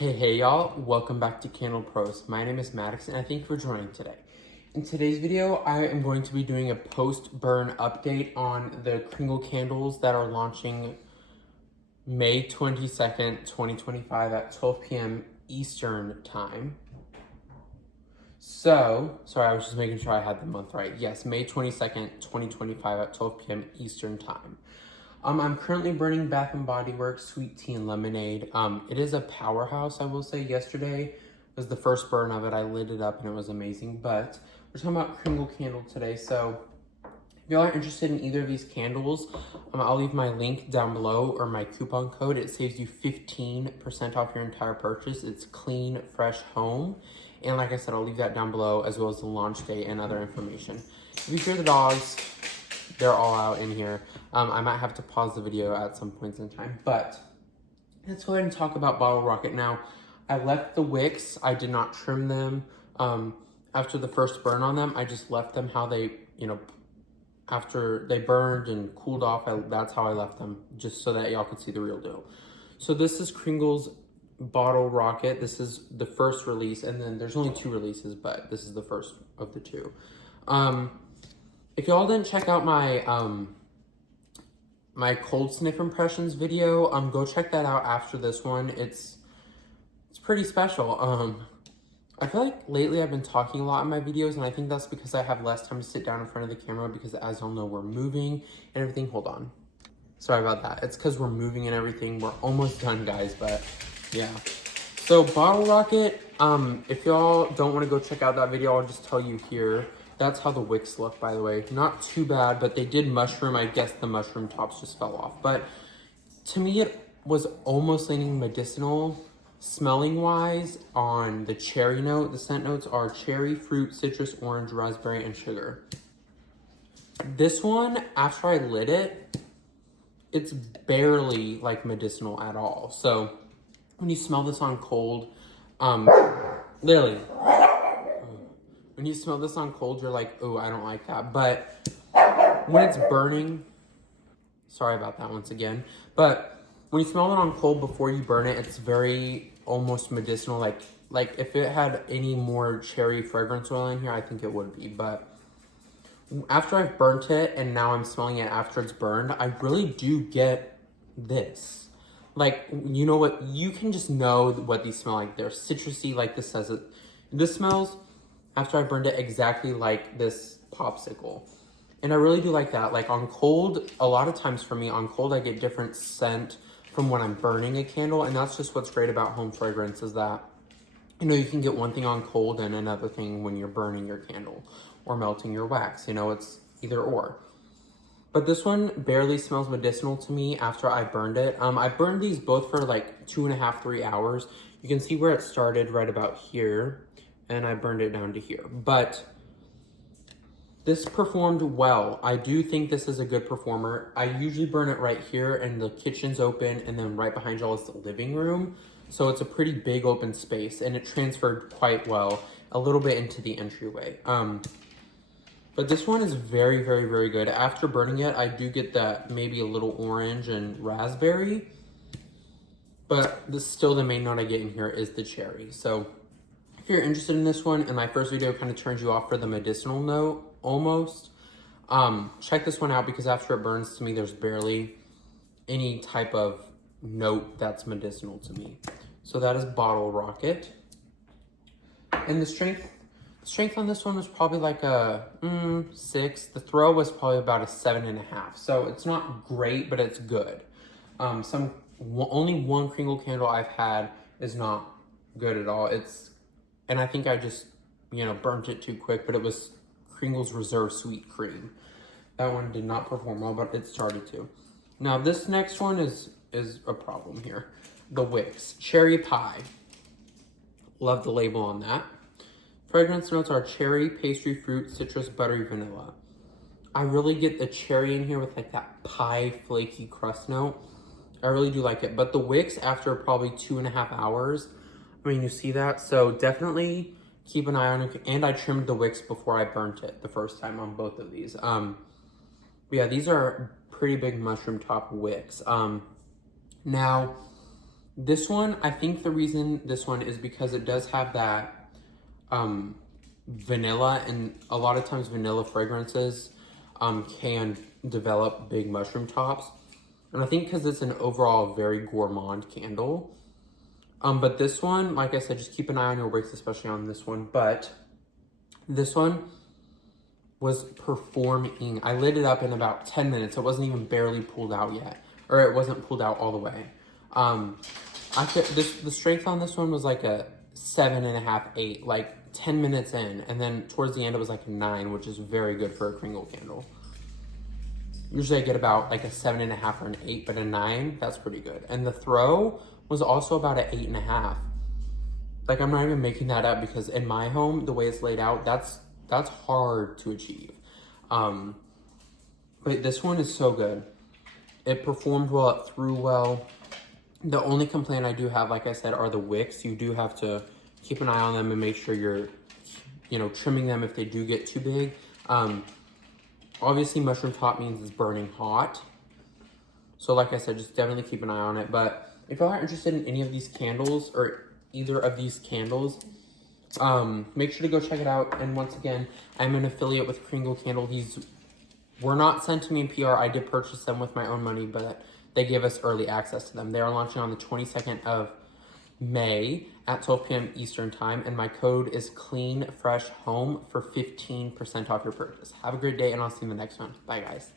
Hey y'all, welcome back to Candle Pros. My name is Maddox and I thank you for joining today. In today's video, I am going to be doing a post-burn update on the Kringle candles that are launching May 22nd, 2025 at 12 p.m. Eastern time. So, sorry, I was just making sure I had the month right. Yes, May 22nd, 2025 at 12 p.m. Eastern time. I'm currently burning Bath & Body Works Sweet Tea and Lemonade. It is a powerhouse, I will say. Yesterday was the first burn of it. I lit it up and it was amazing. But we're talking about Kringle Candle today. So if y'all are interested in either of these candles, I'll leave my link down below or my coupon code. It saves you 15% off your entire purchase. It's CLEANFRESHHOME. And like I said, I'll leave that down below as well as the launch date and other information. If you hear the dogs, they're all out in here. I might have to pause the video at some points in time, but let's go ahead and talk about Bottle Rocket. Now, I left the wicks. I did not trim them. After the first burn on them, I just left them how they, after they burned and cooled off, that's how I left them, just so that y'all could see the real deal. So this is Kringle's Bottle Rocket. This is the first release, and then there's only 2 releases, but this is the first of the 2. If y'all didn't check out my my cold sniff impressions video, go check that out after this one. It's pretty special. I feel like lately I've been talking a lot in my videos, and I think that's because I have less time to sit down in front of the camera because, as y'all know, we're moving and everything. Hold on. Sorry about that. It's because we're moving and everything. We're almost done, guys, but yeah. So Bottle Rocket, if y'all don't want to go check out that video, I'll just tell you here. That's how the wicks look, by the way. Not too bad, but they did mushroom. I guess the mushroom tops just fell off. But to me, it was almost leaning medicinal, smelling-wise, on the cherry note. The scent notes are cherry, fruit, citrus, orange, raspberry, and sugar. This one, after I lit it, it's barely, like, medicinal at all. So when you smell this on cold, literally, when you smell this on cold, you're like, oh, I don't like that. But when it's burning, sorry about that once again. But when you smell it on cold before you burn it, it's very almost medicinal. Like if it had any more cherry fragrance oil in here, I think it would be. But after I've burnt it and now I'm smelling it after it's burned, I really do get this. Like, you know what? You can just know what these smell like. They're citrusy, like this says it. This smells, after I burned it, exactly like this popsicle. And I really do like that. Like on cold, a lot of times for me, on cold, I get different scent from when I'm burning a candle. And that's just what's great about home fragrance is that, you can get one thing on cold and another thing when you're burning your candle or melting your wax. It's either or. But this one barely smells medicinal to me after I burned it. I burned these both for like 2.5, 3 hours. You can see where it started right about here. And I burned it down to here. But this performed well. I do think this is a good performer. I usually burn it right here and the kitchen's open and then right behind y'all is the living room. So it's a pretty big open space and it transferred quite well a little bit into the entryway. But this one is very, very, very good. After burning it, I do get that maybe a little orange and raspberry. But still the main note I get in here is the cherry. So if you're interested in this one, and my first video kind of turns you off for the medicinal note, almost, check this one out because after it burns, to me, there's barely any type of note that's medicinal to me. So that is Bottle Rocket. And the strength on this one was probably like a 6. The throw was probably about a 7.5. So it's not great, but it's good. Only one Kringle candle I've had is not good at all. And I think I just, burnt it too quick, but it was Kringle's Reserve Sweet Cream. That one did not perform well, but it started to. Now, this next one is a problem here. The wicks. Cherry Pie. Love the label on that. Fragrance notes are cherry, pastry, fruit, citrus, buttery, vanilla. I really get the cherry in here with like that pie flaky crust note. I really do like it. But the wicks, after probably 2.5 hours, you see that? So definitely keep an eye on it. And I trimmed the wicks before I burnt it the first time on both of these. Yeah, these are pretty big mushroom top wicks. Now, This one, I think the reason this one is because it does have that vanilla, and a lot of times vanilla fragrances can develop big mushroom tops. And I think because it's an overall very gourmand candle. But this one, like I said, just keep an eye on your wicks, especially on this one. But this one was performing. I lit it up in about 10 minutes. It wasn't even barely pulled out yet. Or it wasn't pulled out all the way. The strength on this one was like a 7.5, 8, like 10 minutes in. And then towards the end, it was like a 9, which is very good for a Kringle candle. Usually I get about like a 7.5 or an 8, but a 9, that's pretty good. And the throw was also about an 8.5. Like, I'm not even making that up, because in my home, the way it's laid out, that's hard to achieve. But this one is so good. It performed well, it threw well. The only complaint I do have, like I said, are the wicks. You do have to keep an eye on them and make sure you're, trimming them if they do get too big. Obviously, mushroom top means it's burning hot. So like I said, just definitely keep an eye on it. But if y'all are interested in any of these candles, or either of these candles, make sure to go check it out. And once again, I'm an affiliate with Kringle Candle. These were not sent to me in PR. I did purchase them with my own money, but they gave us early access to them. They are launching on the 22nd of May at 12 p.m. Eastern time, and my code is CLEANFRESHHOME for 15% off your purchase. Have a great day, and I'll see you in the next one. Bye, guys.